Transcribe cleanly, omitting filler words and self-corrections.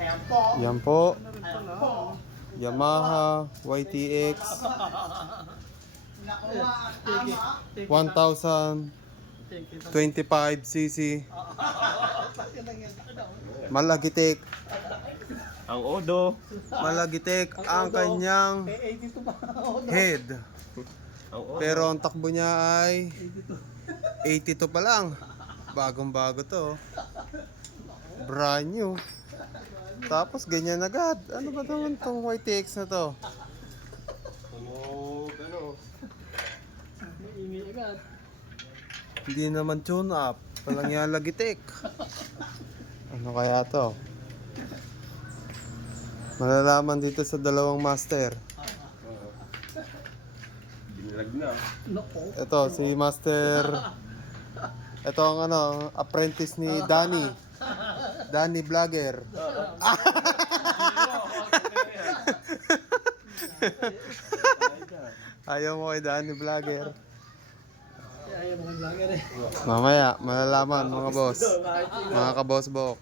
Ayan po. Yan po. Ayan po. Yamaha YTX Nakuha at tama. 1025cc. Malagitik. Ang Odo. Malagitik ang kanyang head. Ang Odo. Pero ang takbo niya ay 82 pa lang. Bagong bago to. Brand new. Tapos ganyan agad. Ano ba naman tong YTX na to? Hindi naman tune up. Walang yan lagitik. Ano kaya to? Malalaman dito sa dalawang master. Binilag na. Ito si Master. Ito ang apprentice ni Danny. Danny Vlogger. Ayaw mo kay Danny Vlogger. Ayaw mo kang vlogger eh. Mamaya, malalaman mga boss. Mga kaboss bok.